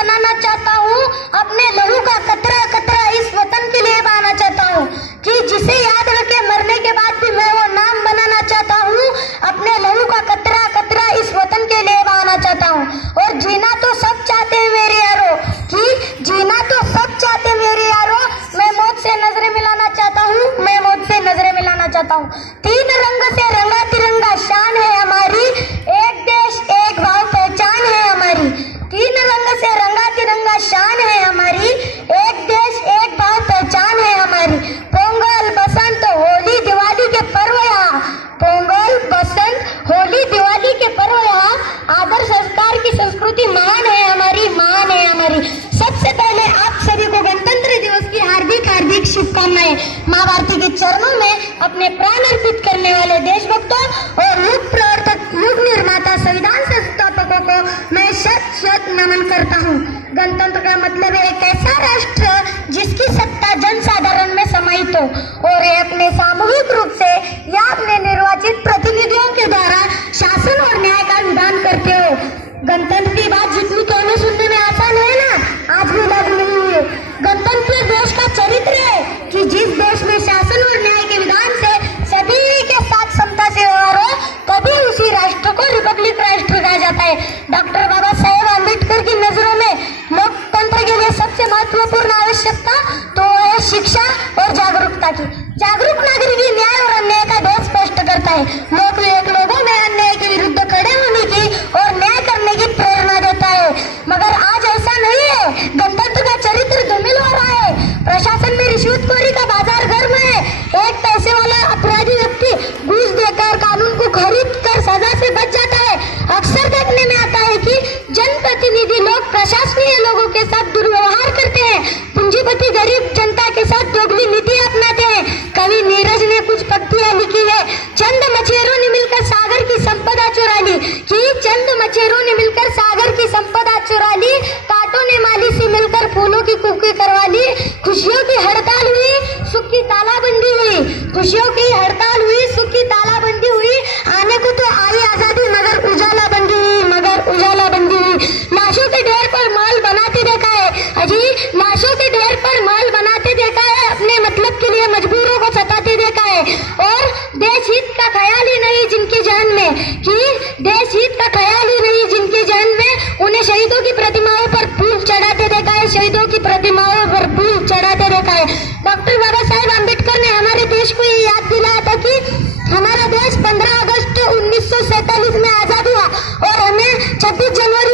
बनाना चाहता हूँ, अपने लहू का कतरा कतरा इस वतन के लिए बहाना चाहता हूँ कि जिसे याद रखे मरने के बाद भी मैं वो नाम बनाना चाहता हूँ। अपने लहू का कतरा कतरा इस वतन के लिए बहाना चाहता हूँ। और जीना तो सब चाहते हैं मेरे यारों, कि जीना तो सब चाहते हैं मेरे यारों, मैं मौत से नजरें मिलाना चाहता हूँ, मैं मौत से नजरें मिलाना चाहता हूँ। तीन रंग से रंगा तिरंगा शान है हमारी, एक देश एक भाव पहचान है हमारी। तीन रंग से रंगा तिरंगा शान है हमारी, एक देश एक भाव पहचान है हमारी। पोंगल बसंत होली दिवाली के पर्व यहाँ, पोंगल बसंत होली दिवाली के पर्व यहाँ, आदर संस्कार की संस्कृति महान है हमारी, महान है हमारी। सबसे पहले आप सभी को गणतंत्र दिवस की हार्दिक हार्दिक शुभकामनाएं। माँ भारती के चरणों में अपने प्राण अर्पित करने वाले देशभक्तों और युग प्रवर्तक युग निर्माता संविधान संस्थापकों को मैं शत शत नमन करता हूँ। गणतंत्र का मतलब है एक ऐसा राष्ट्र जिसकी सत्ता जनसाधारण में समाहित हो और ये अपने सामूहिक रूप से या अपने निर्वाचित प्रतिनिधियों के द्वारा शासन और न्याय का विधान करते हो। गणतंत्र की बात जितनी कहने सुनने में आसान है ना, आज भी लागू नहीं हुई है। गणतंत्र देश का चरित्र है कि जिस देश में शासन और न्याय के विधान से सभी के साथ समता से व्यवहार हो, तभी उसी राष्ट्र को रिपब्लिक राष्ट्र कहा जाता है। डॉक्टर बाबा साहेब आम्बेडकर की नजरों में लोकतंत्र के लिए सबसे महत्वपूर्ण आवश्यकता तो है शिक्षा और जागरूकता की। जागरूक नागरिक ही न्याय और अन्याय का भेद स्पष्ट करता है। लोगों में अन्याय के विरुद्ध खड़े होने की और न्याय करने की प्रेरणा देता है। मगर आज ऐसा नहीं है। गणतंत्र का चरित्र धूमिल हो रहा है। प्रशासन में रिश्वतखोरी का बाजार गर्म है। एक पैसे वाला अपराधी व्यक्ति घूस देकर कानून को खरीद कर सजा से बच जाता है। अक्सर देखने में आता है कि जनप्रतिनिधि लोग प्रशासनीय लोगों के साथ दुर्व्यवहार करते हैं, पूंजीपति गरीब जनता के साथ दोगली नीति अपनाते हैं। कवि नीरज ने कुछ पंक्तियां लिखी है। चंद मछेरों ने मिलकर सागर की संपदा चुरा ली, कि चंद मछेरों ने मिलकर सागर की संपदा चुरा ली, कांटों ने माली से मिलकर फूलों की कुकी करवा ली। खुशियों की हड़ताल हुई, सुख की तालाबंदी हुई, खुशियों की हड़ताल हुई, सुख की तालाबंदी हुई। आने को तो आई आजादी मगर उजाला बंदी हुई, मगर उजाला बंदी हुई। लाशों के ढेर पर माल बनाते देखा है, अजी लाशों के ढेर पर माल बनाते देखा है, अपने मतलब के लिए मजबूरों को सताते देखा है। और देश हित का ख्याल ही नहीं जिनके जहन में, कि देश हित का ख्याल ही नहीं जिनके जहन में, उन्हें शहीदों की प्रतिमाओं पर फूल चढ़ाते देखा है, शहीदों की प्रतिमाओं पर फूल चढ़ाते देखा है। डॉक्टर बाबा साहेब आम्बेडकर ने हमारे देश को ये याद दिलाया था कि हमारा देश 15 अगस्त 1947 में आजाद हुआ और हमें 26 जनवरी